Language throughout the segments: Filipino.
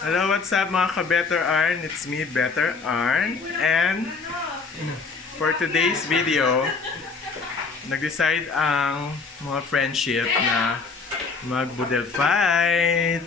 Hello, what's up mga ka-Better Arn? It's me, Better Arn. And for today's video, nag-decide ang mga friendship na mag-Boodle fight.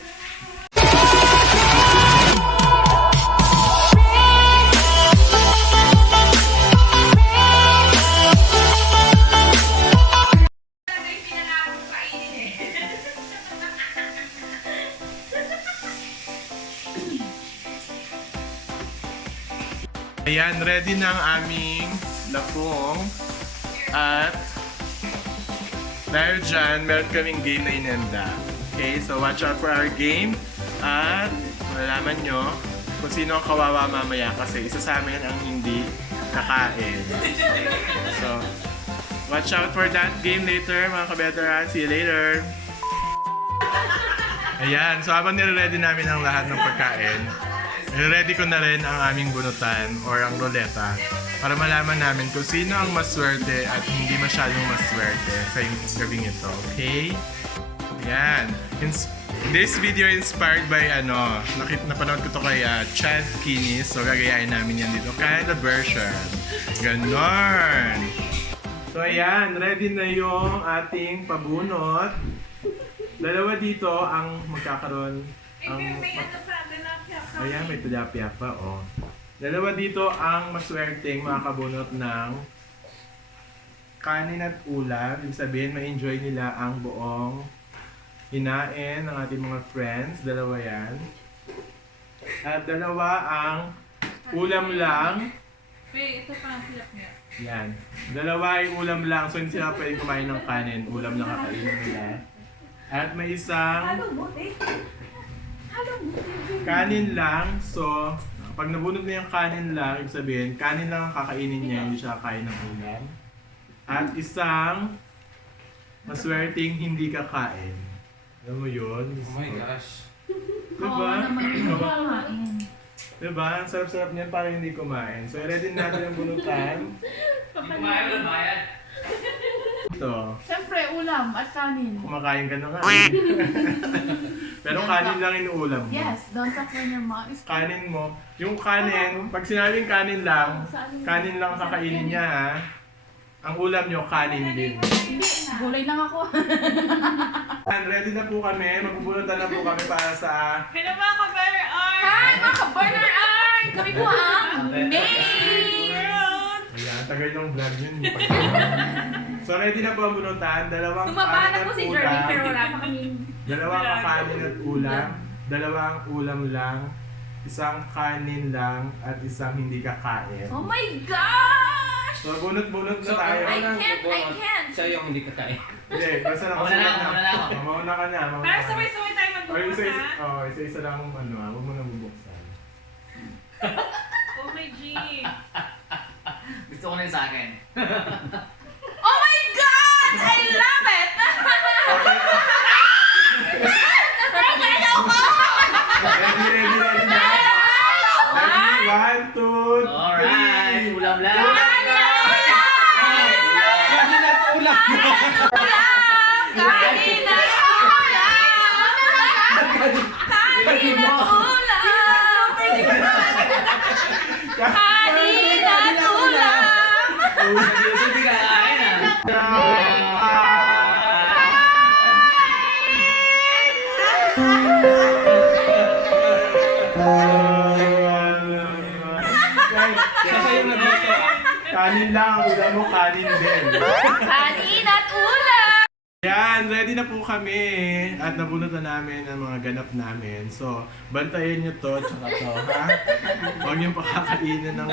Ayan, ready na ang aming lapong. At dahil dyan, meron kaming game na inenda. Okay, so watch out for our game. At malaman nyo kung sino ang kawawa mamaya kasi isa sa amin ang hindi kakain. So, watch out for that game later mga ka-Better. See you later! Ayan, so habang nire-ready namin ang lahat ng pagkain, ready ko na rin ang aming bunutan or ang ruleta para malaman namin kung sino ang maswerte at hindi masyadong maswerte sa gabing ito, okay? Yan. This video inspired by napanood ko to kay Chad Kinis, so gagayain namin yan dito. Canada version. Ganon! So ayan, ready na yung ating pabunot. Dalawa dito ang magkakaroon. Ayan, may tilapia pa, oh. Dalawa dito ang maswerteng makakabunot ng kanin at ulam. Ibig sabihin, ma-enjoy nila ang buong hinain ng ating mga friends. Dalawa yan. At dalawa ang ulam lang. Wait, ito pa ang silap niya. Yan. Dalawa ay ulam lang. So, hindi sila pwede kumain ng kanin. Ulam lang kakainin nila. At may isang kanin lang. So, pag nabunot na yung kanin lang, ibig sabihin, kanin lang ang kakainin niya, hindi siya kakain ng ulam. At isang maswerteng hindi kakain. Alam mo yun? Oh my gosh. Diba? Kumain. Diba? Ang sarap-sarap niyan para hindi kumain. So, i-ready natin ang bunutan. Hindi kumain ulit bayad. Ito. Siyempre, ulam at kanin. Kumakain ka na nga. Pero kanin lang inuulam mo. Yes, don't talk when your mom is Kanin mo. Yung kanin, pag sinabing kanin lang kakainin niya ha. Ang ulam nyo, kanin din. Hindi, gulay lang ako. And ready na po kami. Magbubunutan na po kami para sa... Hello mga ka-burner art! Hi mga ka-burner art! Kami po ang main! Ayan, tagal ng vlog yun. So ready na po ang bunutan. Dalawang Tumaba kanin na at po si Jeremy pero ulam. wala pa kami. Dalawang kanin at ulam. Dalawang ulam lang. Isang kanin lang at isang hindi kakain. Oh my gosh! So bunot-bunot na So, tayo. I can't. Siya yung hindi kakain. Hindi, basta na Mauna na ako. Mauna ka na. Para sabay-sabay tayo Or magbukas isa-isa, ha? isa-isa lang huwag mo nang bubuksan. Oh my G! Gusto ko na yung sa akin. Oh my God! I love it! Ready na. Ready, 1, 2, 3. Alright, ulam lang. Kanin at ulam! Kanin at ulam! Hindi kakain ah. Siya yung nagluto ah. Kanin lang, ulam mo kanin din. Kanin at ulam! Yan, ready na po kami. At nabunot na namin ang mga ganap namin. So, bantayan nyo to, tsaka to, ha? Huwag nyo pakakainin ng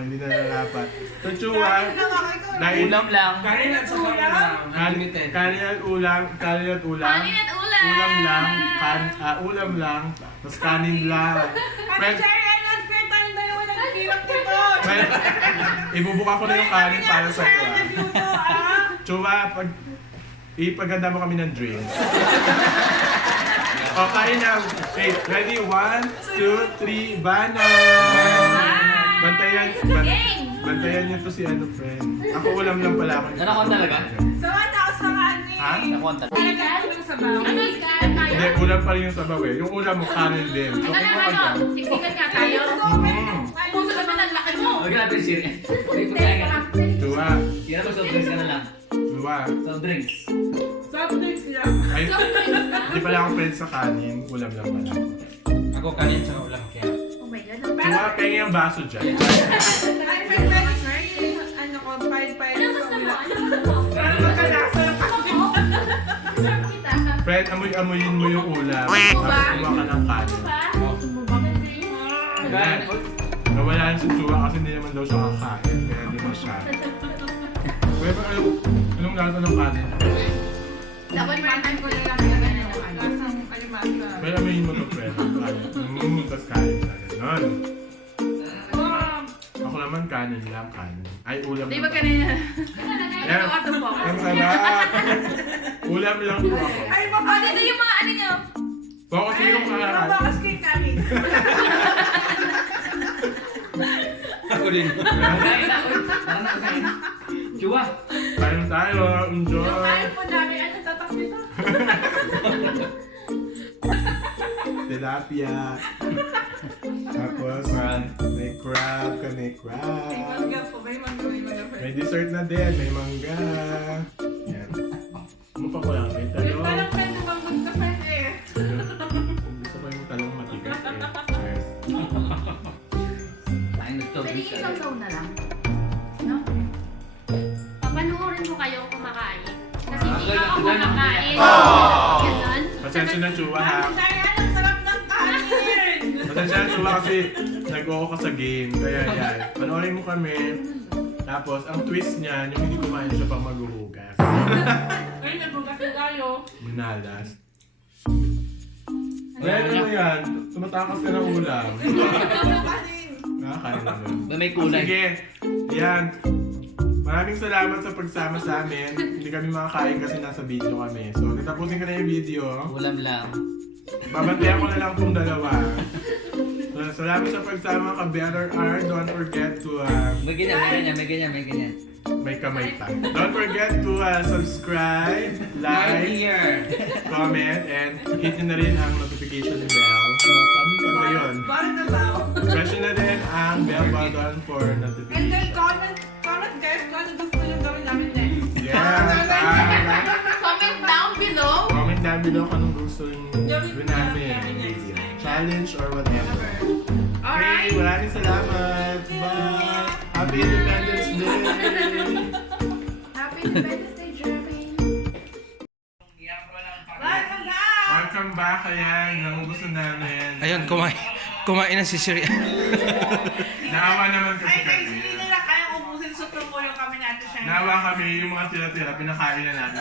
hindi na narapat. So, Chua, dahil Ulam lang. Kanin at ulam? Unlimited. kanin at ulam. Kanin at ulam! Ulam lang, ulam lang, tapos kanin lang. Ano Jerry, ano ang fair tayong dalawa nagkirap dito? Ibubuka ko na yung kanin para sa iyo. Nagluto ah? Chua, ipaganda mo kami ng drinks. O, kain na. Okay, ready? 1, 2, 3, banan! Bantayan niyo to si friend. Ako ulam lang pala ako. Nanakaw talaga? So, ano ako sa kanin? Ha? Nakuha ang tatlo. Ng sabaw. Ano siksikan tayo? Hindi, ulam pa rin yung sabaw eh. Yung ulam mo, kanin din. So, Ano kung ano? ka dyan. Siksikan nga tayo. Puso naman ang laki mo. Huwag natin sir. Ay, pagkain ka na. Duwa. Sira ba soft drinks ka na lang? Duwa. Soft drinks. Soft drinks lang. Ay, hindi pala ako pwede sa kanin. Ulam lang pala. Ako kanin sa ulam kaya. Oh my God. Duwa, pengi ang baso dyan. Ay, pwede sir. Ano ko, pahit-pahit. Ano gusto mo? Ano gusto mo? Ano magkalasa? Serve kita. Fred, amoy-amoyin mo yung ulam. Tapos kuha ka ng kanin. Ayan. Nawala na si Chua kasi hindi naman daw siya kakain. Kaya hindi mo siya. Pwede, anong lasa ng kanin? Dapat Pahit ko na lang yung lasang alimasa. Pwede amoyin mo to, Fred. Kanin. Tapos kain ka. Ganon. Ako naman kanin lang, kanin. Ay, ulam Di lang. ba kanina? Yan. Ano ato po? Ang sarap. Ulam lang po ako. Ay, baka Ano ito yung mga ano nyo? Focus mo yung kakain. mabakas kay namin. Ako din. Pagkain na. Parang nakakain. Chua. Kain tayo. Enjoy. Kain po namin. Ano tatak nito? Tilapia. Tapos, may crab ka, may May crab. mangga po. May mangga. May mangga. May dessert na din, may mangga. Yan. Mukha ko lang, may talong. Parang pwede bang ka friend eh. Gusto ko yung talong matigas eh. Yes. Kain na soft Pwede drinks isang ka. saw na lang. No? Papanuorin mo kayong kumakain. Kasi hindi ako kumakain. Ganon. Pasensya na, Chua, ha? Ang Diane, ang sarap ng kanin. Pasensya na, Chua, kasi nag-o ka sa game. Kaya yan. Panoorin mo kami. Tapos, ang twist niyan, yung hindi kumain siya pang maghuhugas. Ay, nagbukas na tayo. Minalas. Well, ano yan? Tumatakas ka ng ulam. Kanin. Nakakanin naman. Ba may kulay? Sige, yan. Maraming salamat sa pagsama sa amin. Hindi kami makakain kasi nasa video kami. So, tatapusin ko na yung video. Ulam lang. Babantayan ko na lang itong dalawa. So, salamat sa pagsama ka, Better R. Don't forget to, May ganyan, may ganyan, may ganyan, may ganyan. may kamay pa. Don't forget to subscribe, like, here. comment, and hit nyo na rin ang notification bell. Ano ba yun? Parang na daw. Press nyo na rin ang bell button for And notification. then comment guys kung ano gusto nyo gawin namin next. Yeah! Comment down below. Comment down below kung anong gusto nyo Gawin gawin namin namin. next time. Challenge or whatever. Okay, Alright. maraming salamat. Bye! Happy Independence Day! Happy Independence Day, Jermaine. Welcome back! Welcome back, ayan. Ang gusto namin. Ayun, kumain na si Siri. Naawa naman kasi Ay guys, kami. hindi nila kayang ubusin so tumulong kami natin siya. Naawa kami, yung mga tira-tira, pinakain na namin.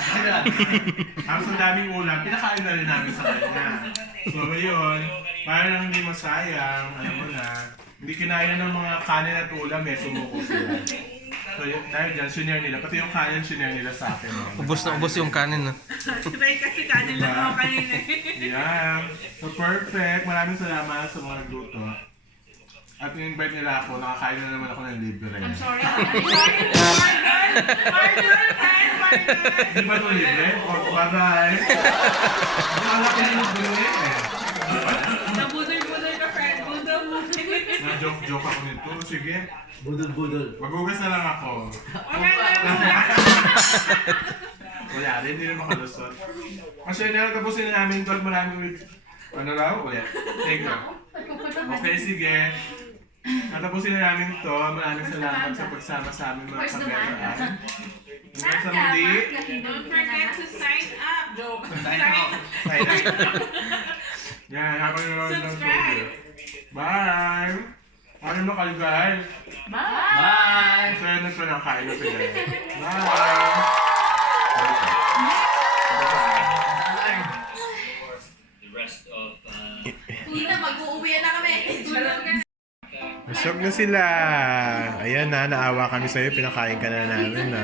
Tapos ang daming ulam, pinakain na rin namin sa kanya. So yun, para lang hindi masayang, alam mo na, hindi kinaya ng mga kanin at ulam eh, sumuko sila. So yun, dahil dyan, senior nila, pati yung kanin senior nila sa akin. Eh. Ubus na ubus yung kanin na. Try kasi kanin lang ako kanina. Yeah. So perfect, maraming salamat sa mga nagluto. At in-invite nila ako, nakakain na naman ako ng libre. I'm sorry. Di ba ito libre? Oh, bye-bye! Akala ko yung libre eh. Nabudoy-budoy ka friend. Budoy-budoy. Na-joke-joke ako nito. Sige, Budol-budol. magugas na lang ako. Okay na. Wala rin, hindi na makalusot. Kasi tapusin na namin ito at maraming with... Ano raw? Ulit. Take it. Okay, sige. Natapusin na namin ito. Maraming salamat sa pagsama sa amin mga kaberaan. Hanggang sa muli. Don't forget to sign up. Joke. Sign up. Sign up. Yan, habang nanonood ng video. Bye! Ano mo kalugay? Bye. Bye! Masaya na pa nakain na sila. Bye! Hindi na, mag-uuwi na kami. Busog na sila. Ayan na, naawa kami sa'yo. Pinakain ka na namin na.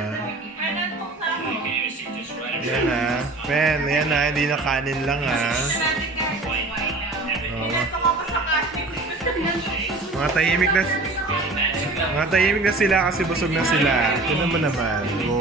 Ayan na. Pen, ayan na. Hindi na kanin lang ha. Oh. Mga tahimik na sila kasi busog na sila. Ito naman naman. Go.